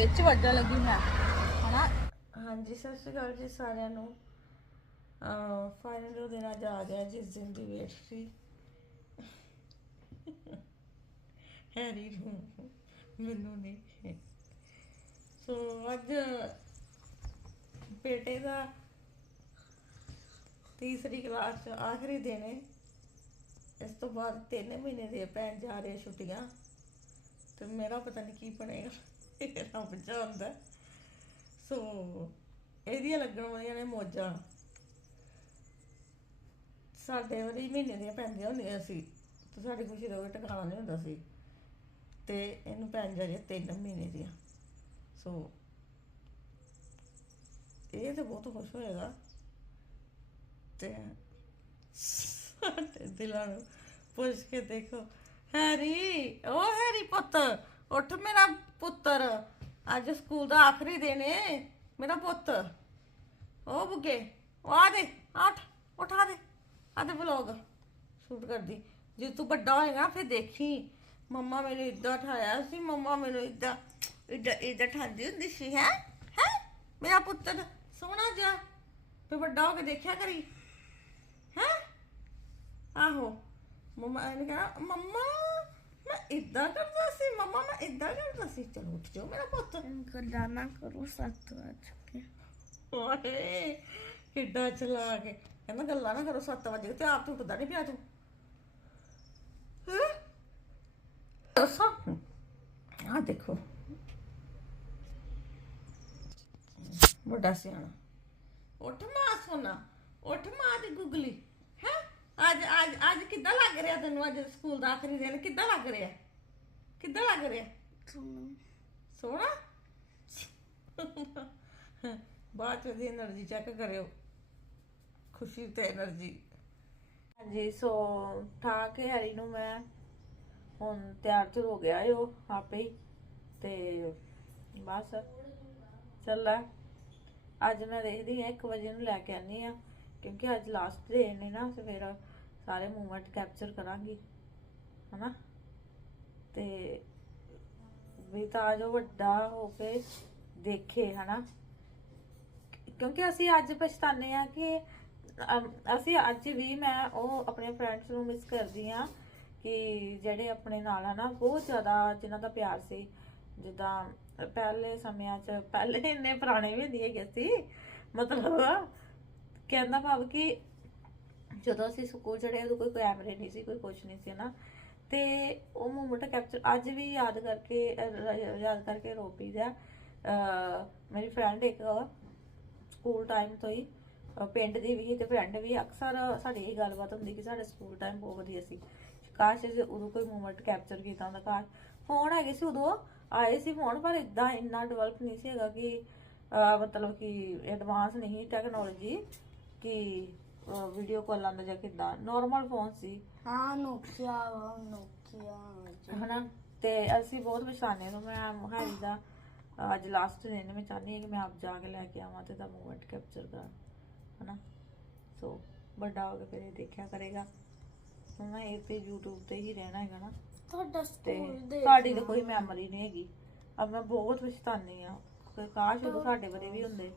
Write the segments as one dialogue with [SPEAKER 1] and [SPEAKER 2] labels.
[SPEAKER 1] ਵਿੱਚ ਵੱਜਣ ਲੱਗੀ ਮੈਂ, ਹਨਾ?
[SPEAKER 2] ਹਾਂਜੀ, ਸਤਿ ਸ਼੍ਰੀ ਅਕਾਲ ਜੀ ਸਾਰਿਆਂ ਨੂੰ। ਅਹ ਫਾਈਨਲ ਉਹ ਦਿਨ ਅੱਜ ਆ ਗਿਆ, ਜਿਸ ਦਿਨ ਦੀ ਵੇਟ ਸੀ। ਹੈਰੀ ਨੂੰ ਮੈਨੂੰ ਨਹੀਂ ਸੋ ਅੱਜ ਬੇਟੇ ਦਾ ਤੀਸਰੀ ਕਲਾਸ ਚ ਆਖਰੀ ਦਿਨ ਹੈ ਇਸ ਤੋਂ ਬਾਅਦ 3 ਮਹੀਨੇ ਦੇ ਭੈਣ ਜਾ ਰਹੇ ਛੁੱਟੀਆਂ। ਤੇ ਮੇਰਾ ਪਤਾ ਨਹੀਂ ਕੀ ਬਣੇਗਾ। ਇਹ ਰੱਬ ਜਾਣਦਾ। ਸੋ ਇਹਦੀਆਂ ਲੱਗਣ ਵਾਲੀਆਂ ਨੇ ਮੌਜਾਂ। ਸਾਡੇ ਵਾਰੀ ਮਹੀਨੇ ਦੀਆਂ ਪੈਂਦੀਆਂ ਹੁੰਦੀਆਂ ਸੀ। ਤੇ ਸਾਡੀ ਖੁਸ਼ੀ ਦਾ ਕੋਈ ਟਿਕਾਣਾ ਨਹੀਂ ਹੁੰਦਾ ਸੀ। ਤੇ ਇਹਨੂੰ ਪੈਣ ਜਾ ਰਹੀਆਂ ਤਿੰਨ ਮਹੀਨੇ ਦੀਆਂ। ਸੋ ਇਹ ਤਾਂ ਬਹੁਤ ਖੁਸ਼ ਹੋਏਗਾ। ਤੇ ਸਾਡੇ ਦਿਲਾਂ ਨੂੰ ਪੁੱਛ ਕੇ ਦੇਖੋ। ਹੈਰੀ, ਓ ਹੈਰੀ ਪੁੱਤ! ਉੱਠ ਮੇਰਾ ਪੁੱਤਰ ਅੱਜ ਸਕੂਲ ਦਾ ਆਖਰੀ ਦਿਨ ਏ ਮੇਰਾ ਪੁੱਤ ਓ ਬੁੱਗੇ ਉਹ ਆ ਦੇ ਉੱਠ ਉਠਾ ਦੇ ਆ ਦੇ ਵਲੋਗ ਸ਼ੂਟ ਕਰਦੀ ਜੇ ਤੂੰ ਵੱਡਾ ਹੋਏਗਾ ਫਿਰ ਦੇਖੀ ਮੰਮਾ ਮੈਨੂੰ ਇਦਾਂ ਠਾਇਆ ਸੀ ਮੰਮਾ ਮੈਨੂੰ ਇਦਾਂ ਇਦਾਂ ਇਦਾਂ ਠਾਂਦੀ ਹੁੰਦੀ ਸੀ ਹੈ ਹੈ ਮੇਰਾ ਪੁੱਤਰ ਸੋਹਣਾ ਜਿਹਾ ਫਿਰ ਵੱਡਾ ਹੋ ਕੇ ਦੇਖਿਆ ਕਰੀ ਹੈ ਆਹੋ ਮਮਾ ਨੇ ਕਿਹਾ ਮੰਮਾ ਮੈਂ ਇਦਾਂ ਕਰਦਾ ਸੀ ਮੰਮਾ ਮੈਂ ਇਦਾਂ ਕਰਦਾ ਸੀ ਚਲੋ ਉੱਠ ਜਾਓ ਮੇਰਾ ਪੁੱਤ
[SPEAKER 3] ਗਦਾਨਾ ਕਰੋ ਸੱਤ ਵਜ ਕੇ
[SPEAKER 2] ਓਏ ਕਿੱਡਾ ਚਲਾ ਕੇ ਕਹਿੰਦਾ ਗੱਲਾਂ ਨਾ ਕਰੋ 7 ਵਜੇ ਤੇ ਆਪ ਉੱਠਦਾ ਨਹੀਂ ਪਿਆ ਤੂੰ ਹੈ ਦੱਸਾਂ ਆ ਦੇਖੋ ਵੱਡਾ ਸਿਆਣਾ ਉੱਠ ਮਾਂ ਸੋਨਾ ਉੱਠ ਮਾਂ ਦੀ ਗੁਗਲੀ ਅੱਜ ਅੱਜ ਅੱਜ ਕਿੱਦਾਂ ਲੱਗ ਰਿਹਾ ਤੈਨੂੰ ਅੱਜ ਸਕੂਲ ਦਾ ਆਖਰੀ ਦਿਨ? ਕਿੱਦਾਂ ਲੱਗ ਰਿਹਾ? ਕਿੱਦਾਂ ਲੱਗ ਰਿਹਾ? ਸੋਹਣਾ ਬਾਅਦ ਚ ਦੀ એનર્ਜੀ ਚੈੱਕ ਕਰਿਓ। ਖੁਸ਼ੀ ਤੇ એનર્ਜੀ ਹਾਂਜੀ ਸੋ ਠਾ ਕੇ ਹਰੀ ਨੂੰ ਮੈਂ। ਹੁਣ ਤਿਆਰ ਚ ਹੋ ਗਿਆ ਏ ਉਹ ਆਪੇ ਹੀ। ਤੇ ਬਸ ਚੱਲਾ ਅੱਜ ਮੈਂ ਦੇਖਦੀ ਹਾਂ 1 ਵਜੇ ਨੂੰ ਲੈ ਕੇ ਆਨੀ ਆ ਕਿਉਂਕਿ ਅੱਜ ਲਾਸਟ ਡੇ ਨੇ ਨਾ ਸਵੇਰਾ ਸਾਰੇ ਮੂਵਮੈਂਟ ਕੈਪਚਰ ਕਰਾਂਗੀ, ਹਨਾ? ਤੇ ਵੀ ਤਾਂ ਜੋ ਵੱਡਾ ਹੋ ਕੇ ਦੇਖੇ, ਹਨਾ? ਕਿਉਂਕਿ ਅਸੀਂ ਅੱਜ ਪਛਤਾਨੇ ਆ ਕਿ ਅਸੀਂ ਅੱਜ ਵੀ ਮੈਂ ਉਹ ਆਪਣੇ ਫਰੈਂਡਸ ਨੂੰ ਮਿਸ ਕਰਦੀ ਆ ਕਿ ਜਿਹੜੇ ਆਪਣੇ ਨਾਲ, ਹਨਾ? ਬਹੁਤ ਜ਼ਿਆਦਾ ਜਿਨ੍ਹਾਂ ਦਾ ਪਿਆਰ ਸੀ, ਜਿੱਦਾਂ ਪਹਿਲੇ ਸਮਿਆਂ 'ਚ, ਪਹਿਲੇ ਇੰਨੇ ਪੁਰਾਣੇ ਵੀ ਨਹੀਂ ਹੈਗੇ ਸੀ, ਮਤਲਬ ਕਹਿੰਦਾ ਭਾਵ ਕਿ ਜਦੋਂ ਅਸੀਂ ਸਕੂਲ ਚੜੇ ਉਦੋਂ ਕੋਈ ਕੈਮਰੇ ਨਹੀਂ ਸੀ, ਕੋਈ ਕੁਝ ਨਹੀਂ ਸੀ ਨਾ। ਤੇ ਉਹ ਮੂਮੈਂਟ ਕੈਪਚਰ ਅੱਜ ਵੀ ਯਾਦ ਕਰਕੇ ਯਾਦ ਕਰਕੇ ਰੋ ਪੀਦਾ ਮੇਰੀ ਫਰੈਂਡ ਇੱਕ ਸਕੂਲ ਟਾਈਮ ਤੋਂ ਹੀ ਪਿੰਡ ਦੀ ਵੀ, ਤੇ ਫਰੈਂਡ ਵੀ ਅਕਸਰ ਸਾਡੀ ਇਹ ਗੱਲਬਾਤ ਹੁੰਦੀ ਕਿ ਸਾਡੇ ਸਕੂਲ ਟਾਈਮ ਬਹੁਤ ਵਧੀਆ ਸੀ। ਕਾਸ਼ ਜੇ ਉਦੋਂ ਕੋਈ ਮੂਮੈਂਟ ਕੈਪਚਰ ਕੀਤਾ ਹੁੰਦਾ, ਕਾਸ਼ ਫੋਨ ਹੈਗੇ ਸੀ ਉਦੋਂ, ਆਏ ਸੀ ਫੋਨ ਪਰ ਇਦਾਂ ਇੰਨਾ ਡਿਵੈਲਪ ਨਹੀਂ ਸੀ ਹੈਗਾ ਕਿ ਮਤਲਬ ਕਿ ਐਡਵਾਂਸ ਨਹੀਂ ਟੈਕਨੋਲੋਜੀ ਕਿ ਵੀਡੀਓ ਕਾਲ ਆਂਦਾ ਜਾਂ ਕਿਦਾਂ? ਨਾਰਮਲ ਫੋਨ ਸੀ।
[SPEAKER 3] ਹਾਂ ਨੋਕੀਆ ਨੋਕੀਆ
[SPEAKER 2] ਹਨਾ? ਤੇ ਅਸੀਂ ਬਹੁਤ ਪਛਤਾਨੇ ਨੂੰ ਮੈਂ ਹੈਰੀ ਦਾ ਅੱਜ ਲਾਸਟ ਦਿਨ ਮੈਂ ਚਾਹਨੀ ਹਾਂ ਕਿ ਮੈਂ ਆਪ ਜਾ ਕੇ ਲੈ ਕੇ ਆਵਾਂ ਤੇ ਦਾ ਮੂਵਮੈਂਟ ਕੈਪਚਰ ਕਰਾਂ। ਹਨਾ? ਸੋ ਵੱਡਾ ਹੋ ਕੇ ਫਿਰ ਦੇਖਿਆ ਕਰੇਗਾ। ਮੈਂ ਇਹ ਤੇ YouTube ਤੇ ਹੀ ਰਹਿਣਾ ਹੈਗਾ ਨਾ। ਤੁਹਾਡਾ
[SPEAKER 3] ਸਕੂਲ ਦੇ
[SPEAKER 2] ਸਾਡੀ ਤਾਂ ਕੋਈ ਮੈਮਰੀ ਨਹੀਂ ਹੈਗੀ। ਅਬ ਮੈਂ ਬਹੁਤ ਪਛਤਾਨੀ ਆ ਕਾਸ਼ ਉਹ ਸਾਡੇ ਬਾਰੇ ਵੀ ਹੁੰਦੇ।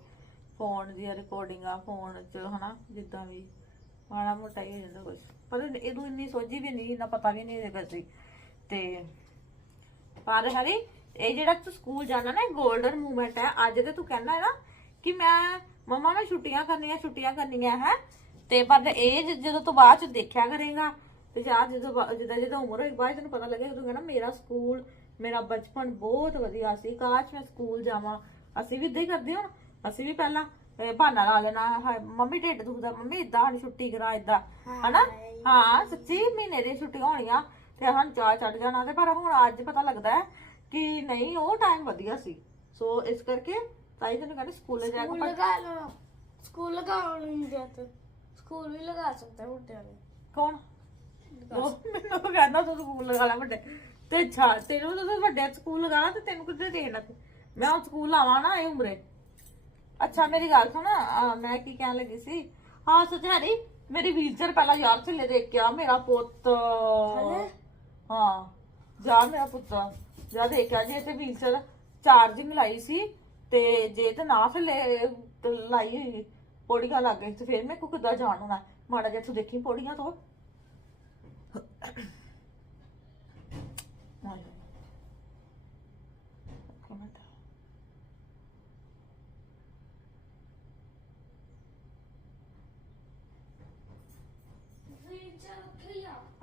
[SPEAKER 2] ਫੋਨ ਦੀਆਂ ਰਿਕਾਰਡਿੰਗਾਂ ਫੋਨ ਚ, ਹਨਾ, ਜਿੱਦਾਂ ਵੀ। ਮਾੜਾ ਮੋਟਾ ਹੀ ਹੋ ਜਾਂਦਾ ਕੁਝ ਪਰ ਇਹਨੂੰ ਇੰਨੀ ਸੋਝੀ ਵੀ ਨਹੀਂ, ਇੰਨਾ ਪਤਾ ਵੀ ਨਹੀਂ ਹੈਗਾ ਸੀ। ਤੇ ਪਰ ਹਰੀ, ਇਹ ਜਿਹੜਾ ਤੂੰ ਸਕੂਲ ਜਾਣਾ ਨਾ 골ਡਨ ਮੂਮੈਂਟ ਹੈ। ਅੱਜ ਤੇ ਤੂੰ ਕਹਿੰਦਾ ਹੈ ਨਾ ਕਿ ਮੈਂ ਮਮਾ ਮੈਂ ਛੁੱਟੀਆਂ ਕਰਨੀਆਂ ਛੁੱਟੀਆਂ ਕਰਨੀਆਂ ਹੈ। ਤੇ ਪਰ ਇਹ ਜਦੋਂ ਤੂੰ ਬਾਅਦ ਚ ਦੇਖਿਆ ਕਰੇਗਾ, ਤੇ ਜਾਂ ਜਦੋਂ ਬਾ- ਜਿੱਦਾਂ, ਜਦੋਂ ਉਮਰ ਹੋਈ, ਬਾਅਦ 'ਚ ਤੈਨੂੰ ਪਤਾ ਲੱਗੇਗਾ ਤੂੰ ਕਹਿੰਦਾ ਮੇਰਾ ਸਕੂਲ, ਮੇਰਾ ਬਚਪਨ ਬਹੁਤ ਵਧੀਆ ਸੀ। ਕਾਸ਼ ਮੈਂ ਸਕੂਲ ਜਾਵਾਂ। ਅਸੀਂ ਵੀ ਇਦਾਂ ਹੀ ਕਰਦੇ ਹਾਂ ਅਸੀਂ ਵੀ ਪਹਿਲਾਂ ਇਹ ਬਹਾਨਾ ਲਾ ਲੈਣਾ ਹਾਏ ਮੰਮੀ ਢਿੱਡ ਦੁਖਦਾ ਮੰਮੀ ਇਦਾਂ ਹਣ ਛੁੱਟੀ ਕਰਾ ਇਦਾਂ ਹਨਾ? ਹਾਂ ਸੱਚੀ ਮਹੀਨੇ ਦੀ ਛੁੱਟੀਆਂ ਹੋਣੀਆਂ ਤੇ ਹਣ ਚਾਹ ਚੜ ਜਾਣਾ ਤੇ ਪਰ ਹੁਣ ਅੱਜ ਪਤਾ ਲੱਗਦਾ ਹੈ ਕਿ ਨਹੀਂ ਉਹ ਟਾਈਮ ਵਧੀਆ ਸੀ। ਸੋ ਇਸ ਕਰਕੇ ਤਾਈ ਤੈਨੂੰ ਕਹਿੰਦੇ ਸਕੂਲੇ ਜਾ ਕੇ
[SPEAKER 3] ਸਕੂਲ ਪੜ੍ਹ- ਸਕੂਲ ਲਗਾਉਣ ਨਹੀਂ ਜਾਂਦੇ ਸਕੂਲ ਵੀ ਲਗਾ ਸਕਦੇ ਮੁੰਡਿਆਂ ਨੂੰ।
[SPEAKER 2] ਕੌਣ? ਉਹ ਮੈਨੂੰ ਕਹਿੰਦਾ ਤੂੰ ਸਕੂਲ ਲਗਾ ਲੈ ਵੱਡੇ ਤੇ ਅੱਛਾ ਤੈਨੂੰ ਤਾਂ ਵੱਡੇ ਸਕੂਲ ਲਗਾਣਾ ਤੇ ਤੈਨੂੰ ਕਿੱਥੇ ਦੇਣਾ ਤੂੰ? ਮੈਂ ਹੁਣ ਸਕੂਲ ਆਵਾਂ ਨਾ ਇਹ ਉਮਰੇ। ਅੱਛਾ ਮੇਰੀ ਗੱਲ ਸੁਣ ਅਹ ਮੈਂ ਕੀ ਕਹਿਣ ਲੱਗੀ ਸੀ? ਹਾਂ ਸਚਾਰੀ ਮੇਰੀ ਵੀਲਚੇਅਰ ਪਹਿਲਾਂ ਯਾਰ ਥੱਲੇ ਦੇਖ ਕੇ ਆ ਮੇਰਾ ਪੁੱਤ ਹਾਂ ਜਾ ਮੇਰਾ ਪੁੱਤ ਜਾ ਦੇਖ ਆ ਜੇ ਤੇ ਵੀਲਚੇਅਰ ਚਾਰਜਿੰਗ ਲਾਈ ਸੀ ਤੇ ਜੇ ਤੇ ਨਾ ਥੱਲੇ ਲਾਈ ਹੋਈ ਪੌੜੀਆਂ ਲੱਗ ਗਈ ਤੇ ਫਿਰ ਮੈਂ ਕੋ ਕਿੱਦਾਂ ਜਾਣ ਹੋਣਾ? ਮਾੜਾ ਜਿਹਾ ਤੂੰ ਦੇਖੀ ਪੌੜੀਆਂ ਤੋਂ ਨਾਲ ਇੱਕ ਮਿੰਟ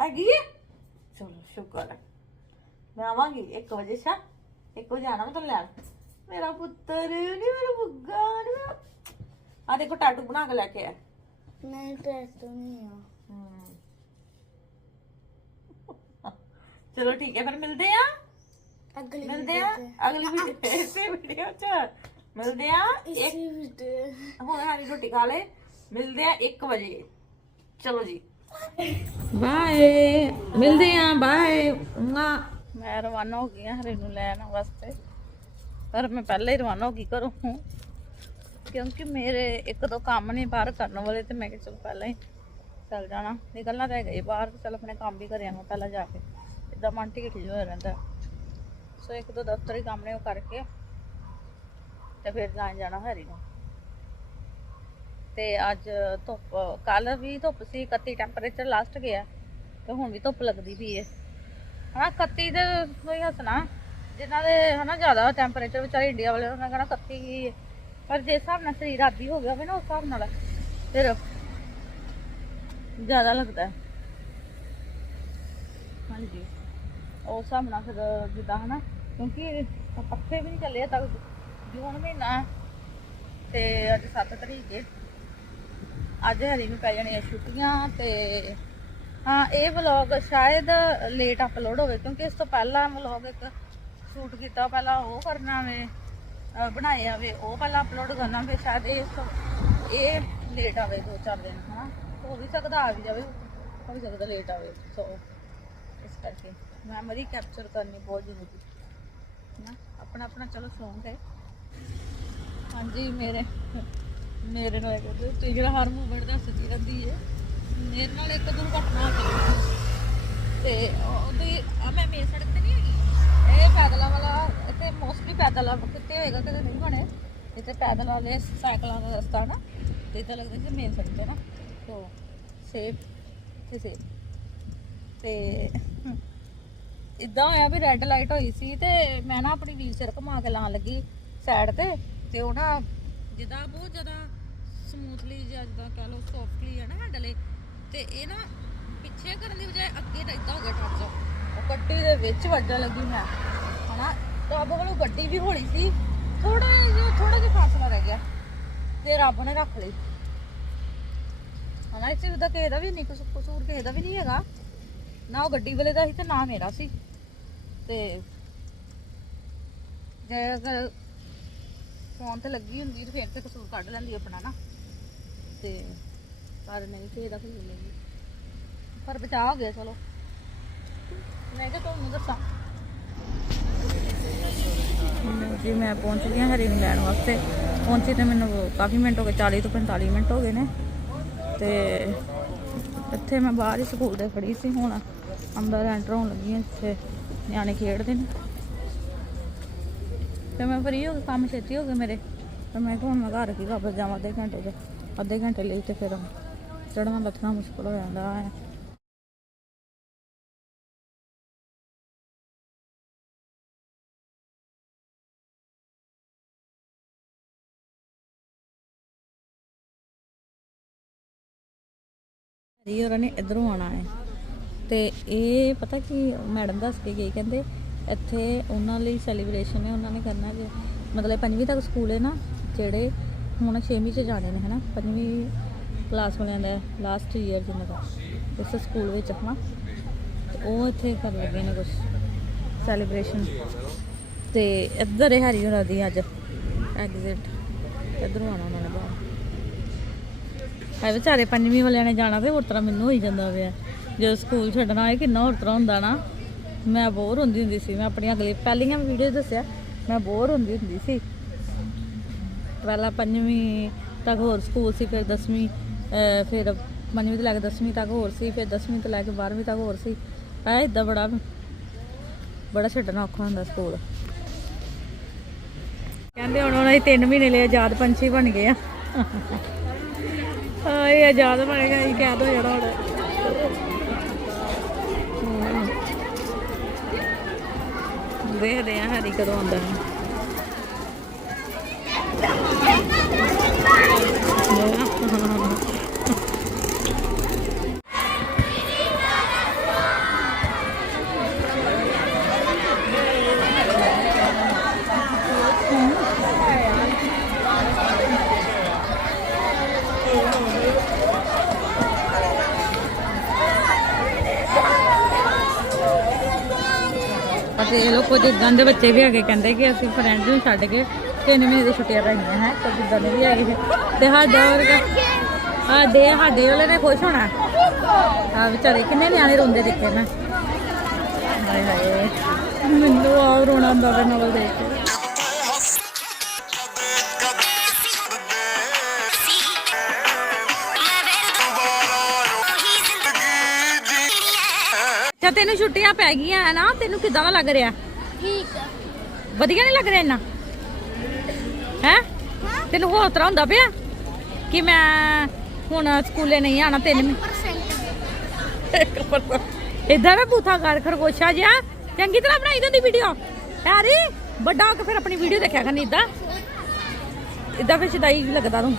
[SPEAKER 2] ਹੈਗੀ ਹੈ ਚਲੋ ਸ਼ੁਕਰ ਹੈ ਮੈਂ ਆਵਾਂਗੀ 1 ਵਜੇ ਸ਼ਾ 1 ਵਜੇ ਆਣਾ ਮੈਂ ਤੁਹਾਨੂੰ ਲੈਣ ਮੇਰਾ ਪੁੱਤਰ ਨਹੀਂ ਮੇਰਾ ਬੁੱਗਾ ਨੀ ਮੇਰਾ ਆ ਦੇਖੋ ਟੈਟੂ ਬਣਾ ਕੇ ਲੈ ਕੇ ਆ
[SPEAKER 3] ਨਹੀਂ ਟੈਸਟ ਨਹੀਂ ਆ
[SPEAKER 2] ਚਲੋ ਠੀਕ ਹੈ ਫਿਰ ਮਿਲਦੇ ਆ
[SPEAKER 3] ਅਗਲੀ
[SPEAKER 2] ਮਿਲਦੇ ਆ ਅਗਲੀ ਵੀਡੀਓ ਇਸੇ ਵੀਡੀਓ ਚ ਮਿਲਦੇ ਆ ਇੱਕ
[SPEAKER 3] ਇਸੀ ਵੀਡੀਓ
[SPEAKER 2] ਹੁਣ ਹਾਰੀ ਰੋਟੀ ਖਾ ਲੈ ਮਿਲਦੇ ਆ 1 ਵਜੇ ਚਲੋ ਜੀ ਬਾਏ ਮਿਲਦੇ ਆ ਬਾਏ ਮੈਂ ਰਵਾਨਾ ਹੋ ਗਈ ਹਾਂ ਹਰੇ ਨੂੰ ਲੈਣ ਵਾਸਤੇ। ਪਰ ਮੈਂ ਪਹਿਲਾਂ ਹੀ ਰਵਾਨਾ ਹੋ ਗਈ ਘਰੋਂ। ਕਿਉਂਕਿ ਮੇਰੇ ਇੱਕ ਦੋ ਕੰਮ ਨੇ ਬਾਹਰ ਕਰਨ ਵਾਲੇ ਤੇ ਮੈਂ ਕਿਹਾ ਚਲ ਪਹਿਲਾਂ ਹੀ ਚੱਲ ਜਾਣਾ। ਨਿਕਲਣਾ ਤਾਂ ਹੈਗਾ ਹੀ ਬਾਹਰ ਚਲ ਆਪਣੇ ਕੰਮ ਵੀ ਕਰਿਆ ਮੈਂ ਪਹਿਲਾਂ ਜਾ ਕੇ। ਇਦਾਂ ਮਨ ਢੀਠ ਜਿਹਾ ਹੋਇਆ ਰਹਿੰਦਾ। ਸੋ ਇੱਕ ਦੋ ਦਫ਼ਤਰੀ ਕੰਮ ਨੇ ਉਹ ਕਰਕੇ ਤੇ ਫਿਰ ਜਾਣ ਜਾਣਾ ਹਰੀ ਨੂੰ। ਤੇ ਅੱਜ ਧੁੱਪ ਕੱਲ ਵੀ ਧੁੱਪ ਸੀ 31 ਟੈਂਪਰੇਚਰ ਲਾਸਟ ਗਿਆ, ਤੇ ਹੁਣ ਵੀ ਧੁੱਪ ਲੱਗਦੀ ਪਈ ਹੈ। ਹਨਾ 31 ਦੇ ਕੋਈ ਹੱਸਣਾ, ਜਿਨ੍ਹਾਂ ਦੇ ਹਨਾ ਜ਼ਿਆਦਾ ਟੈਂਪਰੇਚਰ ਵਿਚਾਰੇ ਇੰਡੀਆ ਵਾਲੇ, ਉਹਨਾਂ ਕਹਿੰਦਾ 31 ਹੀ ਹੈ। ਪਰ ਜੇ ਹਿਸਾਬ ਨਾਲ ਸਰੀਰ ਆਦੀ ਹੋ ਗਿਆ ਹੋਵੇ ਨਾ, ਉਸ ਹਿਸਾਬ ਨਾਲ ਫਿਰ ਜ਼ਿਆਦਾ ਲੱਗਦਾ ਹੈ। ਹਾਂਜੀ। ਉਸ ਹਿਸਾਬ ਨਾਲ ਫਿਰ ਜਿੱਦਾਂ ਹਨਾ, ਕਿਉਂਕਿ ਪੱਖੇ ਵੀ ਨਹੀਂ ਚੱਲੇ ਤੱਕ, ਜੂਨ ਮਹੀਨਾ ਤੇ ਅੱਜ 7 ਤਰੀਕ ਹੈ। ਅੱਜ ਹਰੀ ਨੂੰ ਪੈ ਜਾਣੀਆਂ ਛੁੱਟੀਆਂ ਤੇ ਹਾਂ, ਇਹ ਵਲੌਗ ਸ਼ਾਇਦ ਲੇਟ ਅਪਲੋਡ ਹੋਵੇ, ਕਿਉਂਕਿ ਇਸ ਤੋਂ ਪਹਿਲਾਂ ਵਲੌਗ ਇੱਕ ਸ਼ੂਟ ਕੀਤਾ, ਪਹਿਲਾਂ ਉਹ ਕਰਨਾ ਵੇ ਬਣਾਇਆ ਵੇ, ਉਹ ਪਹਿਲਾਂ ਅਪਲੋਡ ਕਰਨਾ ਫਿਰ ਸ਼ਾਇਦ ਇਹ ਇਸ- ਇਹ ਲੇਟ ਆਵੇ ਦੋ ਚਾਰ ਦਿਨ, ਹਨਾ? ਹੋ ਵੀ ਸਕਦਾ, ਆ ਵੀ ਜਾਵੇ, ਹੋ ਵੀ ਸਕਦਾ ਲੇਟ ਆਵੇ, ਸੋ ਇਸ ਕਰਕੇ ਮੈਮਰੀ ਕੈਪਚਰ ਕਰਨੀ ਬਹੁਤ ਜ਼ਰੂਰੀ ਹੈ ਨਾ ਆਪਣਾ ਆਪਣਾ ਚਲੋ ਸ਼ੌਂਕ ਹੈ ਹਾਂਜੀ, ਮੇਰੇ ਮੇਰੇ ਨਾਲ ਕਹਿੰਦੇ ਤੇ ਜਿਹੜਾ ਹਰ ਮੂਵਮੈਂਟ ਦੱਸਦੀ ਰਹਿੰਦੀ ਹੈ ਮੇਰੇ ਨਾਲ ਇੱਕ ਦੁਰਘਟਨਾ ਹੋ ਗਈ। ਤੇ ਉਹਦੀ, ਆ ਮੈਂ ਮੇਨ ਸੜਕ ਤੇ ਨਹੀਂ ਹੈਗੀ। ਇਹ ਪੈਦਲਾਂ ਵਾਲਾ, ਇੱਥੇ ਮੋਸਟਲੀ ਪੈਦਲ ਕਿਤੇ ਹੋਏਗਾ, ਕਿਤੇ ਨਹੀਂ ਬਣੇ ਇੱਥੇ ਪੈਦਲ ਵਾਲੇ ਸਾਈਕਲਾਂ ਦਾ ਰਸਤਾ ਨਾ, ਤੇ ਤਾਂ ਲੱਗਦਾ ਕਿ ਮੇਨ ਸੜਕ ਤੇ ਨਾ। ਤੋ ਸੇਫ ਤੇ ਸੇਫ ਤੇ ਇਦਾਂ ਹੋਇਆ ਵੀ ਰੈੱਡ ਲਾਈਟ ਹੋਈ ਸੀ ਤੇ ਮੈਂ ਨਾ ਆਪਣੀ ਵੀਲ ਚੇਅਰ ਘੁਮਾ ਕੇ ਲਾਉਣ ਲੱਗੀ ਸਾਈਡ ਤੇ ਤੇ ਉਹ ਨਾ ਜਿੱਦਾਂ ਬਹੁਤ ਜ਼ਿਆਦਾ ਸਮੂਥਲੀ ਜਾਂ ਜਿੱਦਾਂ ਕਹ ਲਓ ਸੌਫਟਲੀ ਹੈ ਨਾ ਹੈਂਡਲੇ ਤੇ ਇਹ ਨਾ ਪਿੱਛੇ ਕਰਨ ਦੀ ਬਜਾਏ ਅੱਗੇ ਤਾਂ ਹੋ ਗਿਆ ਟੱਚ ਉਹ ਗੱਡੀ ਦੇ ਵਿੱਚ ਵੱਜਣ ਲੱਗੀ ਮੈਂ, ਹਨਾ? ਰੱਬ ਵੱਲੋਂ ਗੱਡੀ ਵੀ ਹੌਲੀ ਸੀ ਥੋੜਾ ਜਿਹਾ ਥੋੜਾ ਜਿਹਾ ਫਾਸਲਾ ਰਹਿ ਗਿਆ, ਤੇ ਰੱਬ ਨੇ ਰੱਖ ਲਈ। ਹਨਾ ਇਸ ਦਾ ਕਿਸੇ ਦਾ ਵੀ ਨਹੀਂ ਕੁਛ ਕਸੂਰ ਕਿਸੇ ਦਾ ਵੀ ਨਹੀਂ ਹੈਗਾ। ਨਾ ਉਹ ਗੱਡੀ ਵਾਲੇ ਦਾ ਸੀ ਤੇ ਨਾ ਮੇਰਾ ਸੀ। ਤੇ ਜੇ ਅਗਰ ਫੋਨ ਤੇ ਲੱਗੀ ਹੁੰਦੀ ਤੇ ਫਿਰ ਤੇ ਕਸੂਰ ਕੱਢ ਲੈਂਦੀ ਆਪਣਾ ਨਾ। ਤੇ ਪਰ ਨਹੀਂ, ਕਿਸੇ ਦਾ ਕਸੂਰ ਨਹੀਂ। ਪਰ ਬਚਾਅ ਹੋ ਗਿਆ, ਚਲੋ। ਮੈਂ ਕਿਹਾ ਤੁਹਾਨੂੰ ਦੱਸਾਂ। ਜੀ, ਮੈਂ ਪਹੁੰਚ ਗਈ ਹਾਂ ਹਰੀ ਨੂੰ ਲੈਣ ਵਾਸਤੇ। ਪਹੁੰਚੀ ਤੇ ਮੈਨੂੰ ਕਾਫੀ ਮਿੰਟ ਹੋ ਗਏ 40 ਤੋਂ 45 ਮਿੰਟ ਹੋ ਗਏ ਨੇ। ਤੇ ਇੱਥੇ ਮੈਂ ਬਾਹਰ ਹੀ ਸਕੂਲ ਦੇ ਖੜੀ ਸੀ ਹੁਣ। ਅੰਦਰ ਐਂਟਰ ਹੋਣ ਲੱਗੀ ਹਾਂ ਇੱਥੇ। ਨਿਆਣੇ ਖੇਡਦੇ ਨੇ। ਤੇ ਮੈਂ ਫਰੀ ਹੋ ਗਈ ਕੰਮ ਛੇਤੀ ਹੋ ਗਏ ਮੇਰੇ। ਤੇ ਮੈਂ ਕਿਹਾ ਹੁਣ ਮੈਂ ਘਰ ਕੀ ਵਾਪਸ ਜਾਵਾਂ ਅੱਧੇ ਘੰਟੇ 'ਚ, ਅੱਧੇ ਘੰਟੇ ਲਈ ਤੇ ਫਿਰ ਚੜਨਾ ਲੱਥਣਾ ਮੁਸ਼ਕਲ ਹੋ ਜਾਂਦਾ ਹੈ ਜੀ, ਉਹਨਾਂ ਨੇ ਇਧਰੋਂ ਆਉਣਾ ਹੈ। ਤੇ ਇਹ ਪਤਾ ਕੀ, ਮੈਡਮ ਦੱਸ ਕੇ ਗਈ ਕਹਿੰਦੇ ਇੱਥੇ ਉਹਨਾਂ ਲਈ ਸੈਲੀਬ੍ਰੇਸ਼ਨ ਹੈ, ਉਹਨਾਂ ਨੇ ਕਰਨਾ ਜੇ ਮਤਲਬ ਪੰਜਵੀਂ ਤੱਕ ਸਕੂਲ ਹੈ ਨਾ, ਜਿਹੜੇ ਹੁਣ 6ਵੀਂ ਚ ਜਾਣੇ ਨੇ, ਹਨਾ? ਪੰਜਵੀਂ ਕਲਾਸ ਵਾਲਿਆਂ ਦਾ ਲਾਸਟ ਈਅਰ ਜਿੰਨਾ ਦਾ ਉਸ ਸਕੂਲ ਵਿੱਚ, ਹਨਾ? ਤੇ ਉਹ ਇੱਥੇ ਕਰ ਲੱਗੇ ਨੇ ਕੁਝ ਸੈਲੀਬ੍ਰੇਸ਼ਨ ਤੇ ਇੱਧਰ ਹੈ ਹਰੀ ਹੋਰਾਂ ਦੀ ਅੱਜ ਐਗਜ਼ਿਟ ਇੱਧਰੋਂ ਆਉਣਾ ਉਹਨਾਂ ਨੇ ਬਾਹਰ। ਹਾਏ ਵਿਚਾਰੇ, ਪੰਜਵੀਂ ਵਾਲਿਆਂ ਨੇ ਜਾਣਾ ਤੇ ਹੋਰ ਤਰ੍ਹਾਂ ਮੈਨੂੰ ਹੋਈ ਜਾਂਦਾ ਪਿਆ। ਜਦੋਂ ਸਕੂਲ ਛੱਡਣਾ, ਇਹ ਕਿੰਨਾ ਹੋਰ ਤਰ੍ਹਾਂ ਹੁੰਦਾ ਨਾ। ਮੈਂ ਬੋਰ ਹੁੰਦੀ ਹੁੰਦੀ ਸੀ, ਮੈਂ ਆਪਣੀਆਂ ਅਗਲੀ, ਪਹਿਲੀਆਂ ਵੀਡੀਓ ਦੱਸਿਆ, ਮੈਂ ਬੋਰ ਹੁੰਦੀ ਹੁੰਦੀ ਸੀ। ਪਹਿਲਾਂ ਪੰਜਵੀਂ ਤੱਕ ਹੋਰ ਸਕੂਲ ਸੀ, ਫਿਰ 10ਵੀਂ ਫਿਰ ਪੰਜਵੀਂ ਤੋਂ ਲੈ ਕੇ 10ਵੀਂ ਤੱਕ ਹੋਰ ਸੀ, ਫਿਰ 10ਵੀਂ ਤੋਂ ਲੈ ਕੇ 12ਵੀਂ ਤੱਕ ਹੋਰ ਸੀ। ਐ ਇਦਾਂ ਬੜਾ ਬੜਾ ਛੱਡਣਾ ਔਖਾ ਹੁੰਦਾ ਸਕੂਲ ਕਹਿੰਦੇ ਹੁਣ ਉਹਨਾਂ ਦੇ 3 ਮਹੀਨੇ ਲਈ ਆਜ਼ਾਦ ਪੰਛੀ ਬਣ ਗਏ ਆ। ਆ ਆਜ਼ਾਦ ਬਣ ਗਿਆ ਕਹਿ ਦੋ ਜਿਹੜਾ ਹੁਣ ਹਮ। ਦੇਖਦੇ ਆ ਹਰੀ ਕਦੋਂ ਆਉਂਦਾ ਹੈ ਅਤੇ ਇਹ ਲੋਕ ਕੁਝ ਇਦਾਂ ਦੇ ਬੱਚੇ ਵੀ ਹੈਗੇ ਕਹਿੰਦੇ ਕਿ ਅਸੀਂ ਫਰੈਂਡਸ ਨੂੰ ਛੱਡ ਕੇ ਤਿੰਨ ਮਹੀਨੇ ਦੀ ਛੁੱਟੀਆਂ ਪੈਣੀਆਂ ਹੈ ਕੁਝ ਇਦਾਂ ਦੇ ਵੀ ਹੈਗੇ ਤੇ ਸਾਡਾ ਵਰਗਾ ਸਾਡੇ ਸਾਡੇ ਵਾਲੇ ਨੇ ਖੁਸ਼ ਹੋਣਾ। ਆ ਵਿਚਾਰੇ ਕਿੰਨੇ ਨਿਆਣੇ ਰੋਂਦੇ ਦੇਖੇ ਨਾ ਹਾਏ ਹਾਏ। ਮੈਨੂੰ ਆ ਰੋਣਾ ਆਉਂਦਾ ਵੇ ਨਵਲ ਦੇਖ ਕੇ। ਚਾ ਤੈਨੂੰ ਛੁੱਟੀਆਂ ਪੈ ਗਈਆਂ ਹੈ ਨਾ ਤੈਨੂੰ ਕਿਦਾਂ ਦਾ ਲੱਗ ਰਿਹਾ?
[SPEAKER 3] ਠੀਕ ਹੈ
[SPEAKER 2] ਵਧੀਆ ਨਹੀਂ ਲੱਗ ਰਿਹਾ ਇੰਨਾ? ਹੈ? ਤੈਨੂੰ ਹੋਰ ਤਰ੍ਹਾਂ ਹੁੰਦਾ ਪਿਆ? ਕਿ ਮੈਂ ਹੁਣ ਸਕੂਲੇ ਨਹੀਂ ਆਣਾ ਤਿੰਨ ਇਦਾਂ ਨਾ ਬੂਥਾ ਕਰ ਖਰਗੋਸ਼ਾ ਜਿਹਾ। ਚੰਗੀ ਤਰ੍ਹਾਂ ਬਣਾਈ ਦਿੰਦੀ ਵੀਡੀਓ ਹੈਰੀ ਵੱਡਾ ਹੋ ਕੇ ਫਿਰ ਆਪਣੀ ਵੀਡੀਓ ਦੇਖਿਆ ਕਰਨੀ ਇਦਾਂ ਇਦਾਂ ਫਿਰ ਸ਼ਦਾਈ ਲੱਗਦਾ ਤੂੰ।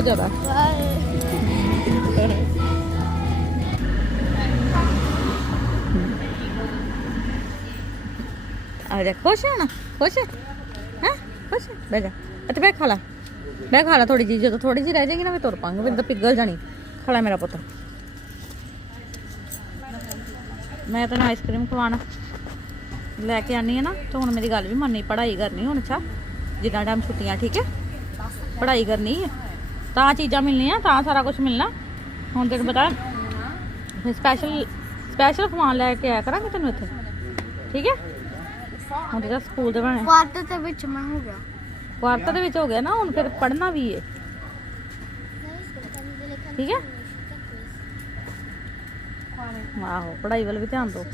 [SPEAKER 2] ਬਹੁਤ ਜ਼ਿਆਦਾ। ਆ ਜਾ, ਖੁਸ਼ ਹੈ ਨਾ? ਖੁਸ਼? ਹੈ? ਹੈਂ? ਖੁਸ਼? ਹੈ? ਜਾ। ਇੱਥੇ ਬਹਿ ਖਾ ਲਾ। ਬਹਿ ਥੋੜੀ ਜਿਹੀ। ਜਦੋਂ ਥੋੜੀ ਜਿਹੀ ਰਹਿ ਜਾਏਗੀ ਨਾ, ਮੈਂ ਤੁਰ ਪਾਂਗੀ। ਫਿਰ ਤਾਂ ਪਿਘਲ ਜਾਣੀ। ਖਾਲਾ ਮੇਰਾ ਪੁੱਤ। ਮੈਂ ਤੈਨੂੰ ਆਈਸਕ੍ਰੀਮ ਖਵਾਣਾ ਲੈ ਕੇ ਆਨੀ ਹੈ ਨਾ, ਤਾਂ ਹੁਣ ਮੇਰੀ ਗੱਲ ਵੀ ਮੰਨਣੀ ਪੜ੍ਹਾਈ ਕਰਨੀ ਹੁਣ, ਅੱਛਾ। ਜਿੱਦਾਂ ਟਾਈਮ ਛੁੱਟੀਆਂ, ਠੀਕ ਹੈ? ਪੜ੍ਹਾਈ ਕਰਨੀ ਹੈ। ਤਾਂ ਚੀਜ਼ਾਂ ਮਿਲਣੀਆਂ ਤਾਂ ਸਾਰਾ ਕੁਝ ਮਿਲਣਾ। ਹੁਣ ਤੈਨੂੰ ਪਤਾ ਸਪੈਸ਼ਲ ਸਪੈਸ਼ਲ ਸਮਾਨ ਲੈ ਕੇ ਆਇਆ ਕਰਾਂਗੇ ਤੈਨੂੰ ਇੱਥੇ। ਠੀਕ ਹੈ? ਹੁਣ ਜਿਹੜਾ ਸਕੂਲ ਦੇ ਬਣੇ।
[SPEAKER 3] ਕੁਆਟਰ ਦੇ ਵਿੱਚ ਮੈਂ ਹੋ ਗਿਆ।
[SPEAKER 2] ਕੁਆਰਟਰ ਦੇ ਵਿੱਚ ਹੋ ਗਿਆ ਨਾ ਹੁਣ ਫਿਰ ਪੜ੍ਹਨਾ ਵੀ ਹੈ ਠੀਕ ਹੈ? ਆਹੋ ਪੜ੍ਹਾਈ ਵੱਲ ਵੀ ਧਿਆਨ ਦਿਓ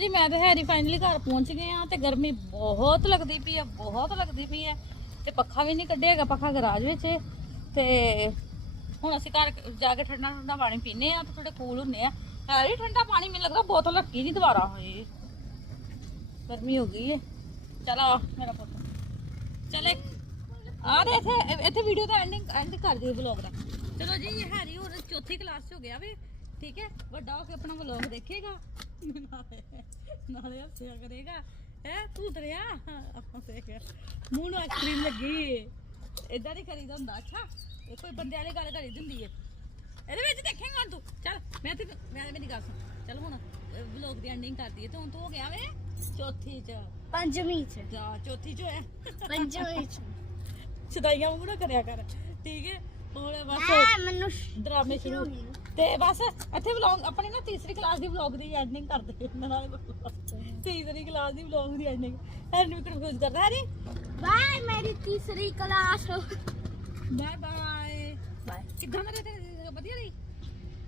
[SPEAKER 2] ਜੀ, ਮੈਂ ਤੇ ਹੈਰੀ ਫਾਈਨਲੀ ਘਰ ਪਹੁੰਚ ਗਏ ਆ ਤੇ ਗਰਮੀ ਬਹੁਤ ਲੱਗਦੀ ਪਈ ਆ, ਬਹੁਤ ਲੱਗਦੀ ਪਈ ਆ। ਤੇ ਪੱਖਾ ਵੀ ਨਹੀਂ ਕੱਢਿਆ ਹੈਗਾ, ਪੱਖਾ ਗਰਾਜ ਵਿੱਚ ਤੇ ਹੁਣ ਅਸੀਂ ਘਰ ਜਾ ਕੇ ਠੰਡਾ ਠੰਡਾ ਪਾਣੀ ਪੀਨੇ ਆ ਤੇ ਥੋੜੇ ਕੂਲ ਹੁੰਨੇ ਆ। ਹੈਰੀ, ਠੰਡਾ ਪਾਣੀ ਮੈਨੂੰ ਲੱਗਦਾ ਬੋਤਲ ਰੱਖੀ ਨਹੀਂ ਦੁਬਾਰਾ ਹੋਏ ਗਰਮੀ ਹੋ ਗਈ ਏ। ਚਲ ਆ, ਮੇਰਾ ਪੁੱਤ। ਚਲੇ ਆ ਦੇ ਇੱਥੇ ਇੱਥੇ ਵੀਡੀਓ ਦਾ ਐਂਡਿੰਗ ਐਂਡ ਕਰ ਦਿਓ ਵਲੌਗ ਦਾ। ਚਲੋ ਜੀ, ਹੈਰੀ ਹੋਰ ਚੌਥੀ ਕਲਾਸ 'ਚ ਹੋ ਗਿਆ ਵੇ। ਠੀਕ ਹੈ ਵੱਡਾ ਹੋ ਕੇ ਆਪਣਾ ਵਲੌਗ ਦੇਖੇਗਾ। ਨਾਲੇ ਨਾਲੇ ਹੱਸਿਆ ਕਰੇਗਾ। ਹੈ ਤੂੰ ਦਰਿਆ? ਹੱਸੇਗਾ ਮੂੰਹ ਨੂੰ ਆਈਸਕ੍ਰੀਮ ਲੱਗੀ। ਇਦਾਂ ਨਹੀਂ ਕਰੀਦਾ ਹੁੰਦਾ। ਅੱਛਾ ਇਹ ਕੋਈ ਬੰਦੇ ਵਾਲੀ ਗੱਲ ਕਰੀ ਦਿੰਦੀ ਏ। ਇਹਦੇ ਵਿੱਚ ਦੇਖੇਂਗਾ ਹੁਣ ਤੂੰ। ਚੱਲ ਮੈਂ ਤੇ ਮੈਂ ਮੇਰੀ ਗੱਲ ਸੁਣ। ਚੱਲ ਹੁਣ ਵਲੌਗ ਦੀ ਐਂਡਿੰਗ ਕਰ ਦਈਏ ਤੇ ਹੁਣ ਤੂੰ ਹੋ ਗਿਆ ਵੇ ਚੌਥੀ 'ਚ।
[SPEAKER 3] ਪੰਜਵੀਂ ਚ।
[SPEAKER 2] ਜਾ ਚੌਥੀ 'ਚ ਹੋਇਆ।
[SPEAKER 3] ਪੰਜਵੀਂ ਚ।
[SPEAKER 2] ਸਦਾਈਆਂ ਵਾਂਗੂ ਨਾ ਕਰਿਆ ਕਰ। ਠੀਕ ਹੈ ਹੁਣ ਬਸ।
[SPEAKER 3] ਐ ਮੈਨੂੰ
[SPEAKER 2] ਡਰਾਮੇ ਸ਼ੁਰੂ। ਤੇ ਬਸ ਇੱਥੇ ਵਲੌਗ ਆਪਣੀ ਨਾ ਤੀਸਰੀ ਕਲਾਸ ਦੀ ਵਲੌਗ ਦੀ ਐਂਡਿੰਗ ਕਰਦੇ ਨਾਲ ਤੀਸਰੀ ਕਲਾਸ ਦੀ ਵਲੌਗ ਦੀ ਐਂਡਿੰਗ ਐਂਡ ਵੀ ਕਨਫਿਊਜ਼ ਕਰਦਾ ਹੈ
[SPEAKER 3] ਬਾਏ ਮੇਰੀ ਤੀਸਰੀ ਕਲਾਸ
[SPEAKER 2] ਬਾਏ ਬਾਏ ਬਾਏ ਕਿੱਦਾਂ ਦਾ ਰਿਹਾ ਵਧੀਆ ਰਹੀ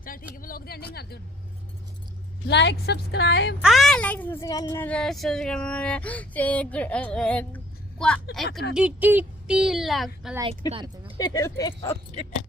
[SPEAKER 2] ਚਲ ਠੀਕ ਹੈ ਵਲੌਗ ਦੀ ਐਂਡਿੰਗ ਕਰ ਦਿਓ ਲਾਈਕ ਸਬਸਕ੍ਰਾਈਬ
[SPEAKER 3] ਆ ਲਾਈਕ ਸਬਸਕ੍ਰਾਈਬ ਕਰਨਾ ਤੇ ਇੱਕ, ਅ, ਅ, ਕੁਆ- ਇੱਕ ਡੀ ਟੀ ਟੀ ਲਾਈਕ ਕਰ ਦੇਣਾ
[SPEAKER 2] ਓਕੇ